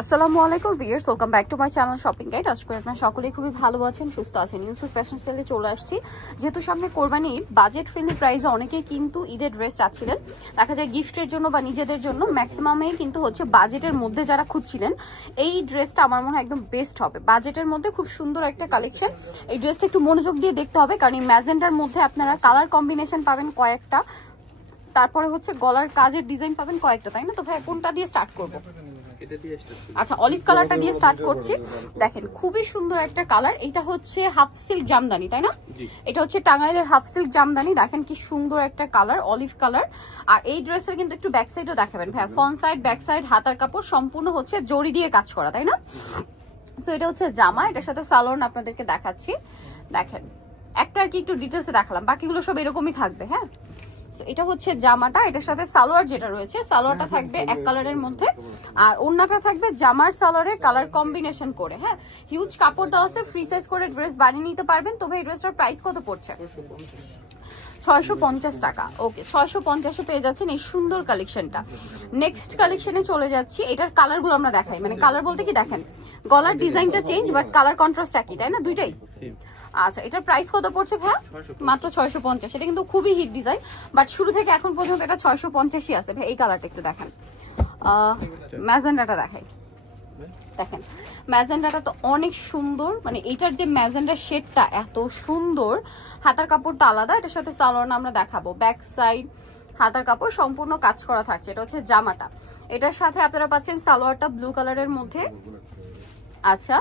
আসসালামু আলাইকুম viewers, welcome back to my channel shopping guide. আশা করি আপনারা সকলেই খুবই ভালো আছেন, সুস্থ আছেন। ইউসুফ ফ্যাশন স্টাইলে চলে আসছি। যেহেতু সামনে কোরবানি ঈদ, বাজেট ফ্রেন্ডলি প্রাইসে অনেকেই কিন্তু ঈদের ড্রেস চাচ্ছিলেন। দেখা যায় গিফটের জন্য বা নিজেদের জন্য ম্যাক্সিমামেই কিন্তু হচ্ছে বাজেটের মধ্যে যারা খুঁজছিলেন, এই ড্রেসটা আমার মনে হয় একদম বেস্ট হবে। বাজেটের মধ্যে খুব সুন্দর একটা কালেকশন। এই ড্রেসটা একটু মনোযোগ দিয়ে দেখতে হবে, কারণ এই ম্যাজেন্টার মধ্যে আপনারা কালার কম্বিনেশন পাবেন কয়েকটা, তারপরে হচ্ছে গলার কাজের ডিজাইন পাবেন কয়েকটা, তাই না? তো ভাই কোনটা দিয়ে স্টার্ট করবো? আচ্ছা, অলিভ কালারটা দিয়ে স্টার্ট করছি। দেখেন খুবই সুন্দর একটা কালার। এটা হচ্ছে হাফ সিল্ক জামদানি, তাই না? এটা হচ্ছে টাঙ্গাইলের হাফ সিল্ক জামদানি। দেখেন কি সুন্দর একটা কালার, অলিভ কালার। আর এই ড্রেসের কিন্তু একটু ব্যাক সাইডও দেখাবেন ভাই। ফ্রন্ট সাইড, ব্যাক সাইড, হাতার কাপড় সম্পূর্ণ হচ্ছে জরি দিয়ে কাজ করা, তাই না? সো এটা হচ্ছে জামা, এটার সাথে সালোয়ার আপনাদেরকে দেখাচ্ছি। দেখেন একটা আর কি একটু ডিটেলসে দেখালাম, বাকিগুলো সব এরকমই থাকবে। হ্যাঁ, এটা হচ্ছে জামাটা, এটার সাথে সালোয়ার যেটা রয়েছে, সালোয়ারটা থাকবে এক কালারের মধ্যে, আর ওড়নাটা থাকবে জামার সালোয়ারের কালার কম্বিনেশন করে। হ্যাঁ, হিউজ কাপড় দেওয়া আছে, ফ্রি সাইজ করে ড্রেস বানিয়ে নিতে পারবেন। তবে এই ড্রেসটার প্রাইস কত পড়ছে? 650 টাকা। ওকে, 650-এ পেয়ে যাচ্ছেন এই সুন্দর কালেকশনটা। নেক্সট কালেকশনে চলে যাচ্ছি। এটার কালারগুলো আমরা দেখাই, মানে কালার বলতে কি দেখেন, গলার ডিজাইনটা চেঞ্জ বাট কালার কন্ট্রাস্ট একই, তাই না? দুইটাই। আচ্ছা, এটার প্রাইস কত পড়ছে ভাইয়া? মাত্র 650। এটা কিন্তু খুবই হিট ডিজাইন, বাট শুরু থেকে এখন পর্যন্ত এটা 650ই আছে ভাই। এই কালারটা একটু দেখেন, ম্যাজেন্ডাটা দেখাই। দেখেন ম্যাজেন্ডাটা তো অনেক সুন্দর, মানে এটার যে ম্যাজেন্ডার শেডটা এত সুন্দর। হাতার কাপড়টা আলাদা, এটার সাথে সালোয়ার আমরা দেখাবো। ব্যাক সাইড, হাতার কাপড় সম্পূর্ণ কাজ করা থাকছে। এটা হচ্ছে জামাটা, এটার সাথে আপনারা পাচ্ছেন সালোয়ারটা ব্লু কালারের মধ্যে। আচ্ছা,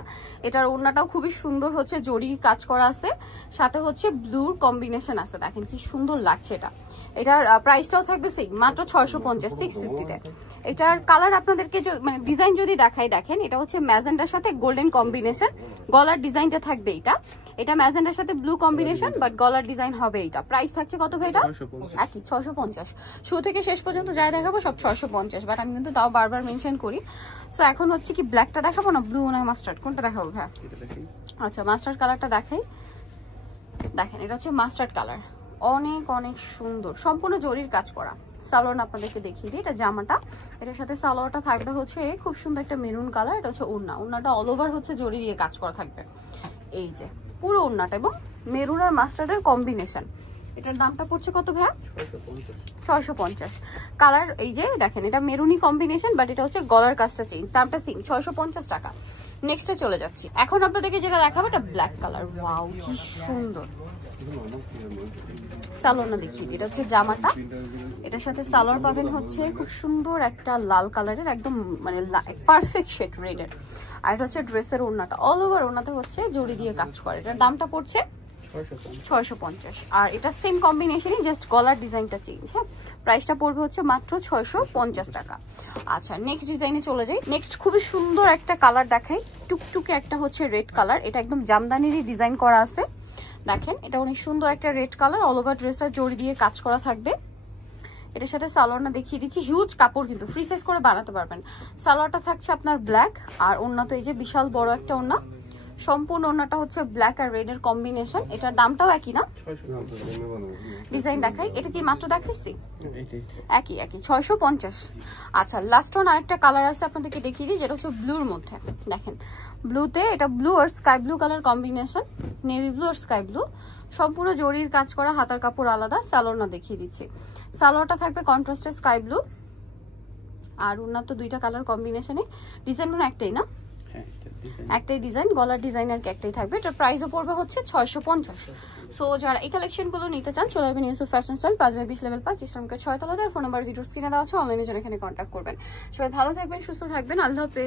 এটার ওড়নাটাও খুবই সুন্দর, হচ্ছে জরি কাজ করা আছে, সাথে হচ্ছে ব্লুর কম্বিনেশন আছে। দেখেন কি সুন্দর লাগছে এটা। এটার প্রাইসটাও থাকবে সেম, মাত্র 650, 650-তে। এটার কালার আপনাদেরকে মানে ডিজাইন যদি দেখাই, দেখেন এটা হচ্ছে ম্যাজেন্ডার সাথে গোল্ডেন কম্বিনেশন। গলার ডিজাইনটা থাকবে এটা, এটা ম্যাজেন্ডার সাথে ব্লু কম্বিনেশন, বাট গলার ডিজাইন হবে এটা। প্রাইস থাকছে কত ভাই? এটা একই 650। শুরু থেকে শেষ পর্যন্ত যাই দেখাবো সব 650, বাট আমি কিন্তু তাও বারবার মেনশন করি। সো এখন হচ্ছে কি ব্ল্যাকটা দেখাবো না ব্লু না মাস্টার্ড, কোনটা দেখাবো ভাই? আচ্ছা, মাস্টার্ড কালারটা দেখাই। দেখেন এটা হচ্ছে মাস্টার্ড কালার, অনেক অনেক সুন্দর, সম্পূর্ণ জরির কাজ করা। সালোয়ার আপনাদেরকে দেখিয়ে দিই। এটা জামাটা, এটার সাথে সালোয়ারটা থাকবে হচ্ছে খুব সুন্দর একটা মেরুন কালার। এটা হচ্ছে ওড়না, ওড়নাটা অল ওভার হচ্ছে জরি দিয়ে কাজ করা থাকবে। এই যে পুরো ওড়নাটা, এবং মেরুন আর মাস্টার্ডের কম্বিনেশন। এটার দামটা পড়ছে কত ভাইয়া? 650। কালার এই যে দেখেন, এটা মেরুনি কম্বিনেশন, বাট এটা হচ্ছে গলার কাজটা চেঞ্জ। দামটা সেম, 650 টাকা। নেক্সটে চলে যাচ্ছি। এখন আপনাদেরকে যেটা দেখাবো এটা ব্ল্যাক কালার। ওয়াও কি সুন্দর। সালোয়ার দেখিয়ে দিই। এটা হচ্ছে জামাটা, এটার সাথে সালোয়ার পাবেন হচ্ছে খুব সুন্দর একটা লাল কালারের, একদম মানে পারফেক্ট শেড রেডের। আর এটা হচ্ছে ড্রেসের ওড়নাটা, অল ওভার ওড়নাতে হচ্ছে জড়ি দিয়ে কাজ করে। এটার দামটা পড়ছে 650। আর এটা সেম কম্বিনেশনই, জাস্ট গলার ডিজাইনটা চেঞ্জ। হ্যাঁ, প্রাইসটা পড়বে হচ্ছে মাত্র 650 টাকা। আচ্ছা, নেক্সট ডিজাইনে চলে যাই। নেক্সট খুবই সুন্দর একটা কালার দেখাই, টুকটুকে একটা হচ্ছে রেড কালার। এটা একদম জামদানিরই ডিজাইন করা আছে। দেখেন এটা অনেক সুন্দর একটা রেড কালার, অল ওভার ড্রেসটা জড়ি দিয়ে কাজ করা থাকবে। এটার সাথে সালোয়ারটা দেখিয়ে দিচ্ছি। হিউজ কাপড়, কিন্তু ফ্রি সাইজ করে বানাতে পারবেন। সালোয়ারটা থাকছে আপনার ব্ল্যাক, আর ওড়না তো এই যে বিশাল বড় একটা ওড়না, সম্পূর্ণ ওড়নাটা হচ্ছে ব্ল্যাক আর রেড এর কম্বিনেশন। এটার দামটাও একই না? ডিজাইন দেখাই, এটা কি মাত্র দেখাইছি? একই 650। আচ্ছা, লাস্ট ওয়ান আরেকটা কালার আছে আপনাদেরকে দেখিয়ে দিই, যেটা হচ্ছে ব্লুর মধ্যে। দেখেন ব্লুতে, এটা ব্লু আর sky blue colour combination, navy blue আর স্কাই ব্লু, সম্পূর্ণ জরির কাজ করা, হাতার কাপড় আলাদা। সালোয়ারটা দেখিয়ে দিচ্ছি। সালোয়ারটা থাকবে কন্ট্রাস্টে স্কাই ব্লু, আর ওড়না তো দুইটা কালার কম্বিনেশনে। ডিজাইন মনে একটাই না? একটাই ডিজাইন, গলার ডিজাইন আর কি একটাই থাকবে। এটার প্রাইসও পড়বে হচ্ছে 650। সো যারা এই কালেকশনগুলো নিতে চান, চলে আসবেন ইউসুফ ফ্যাশন স্টাইল, 5/20 লেভেল 5, ইসলামকে 6 তলাতে। ফোন নাম্বার ভিডিওর স্ক্রিনে দেওয়া আছে, অনলাইনে জন্য এখানে কন্ট্যাক্ট করবেন। সবাই ভালো থাকবেন, সুস্থ থাকবেন, আল্লাহ হাফেজ।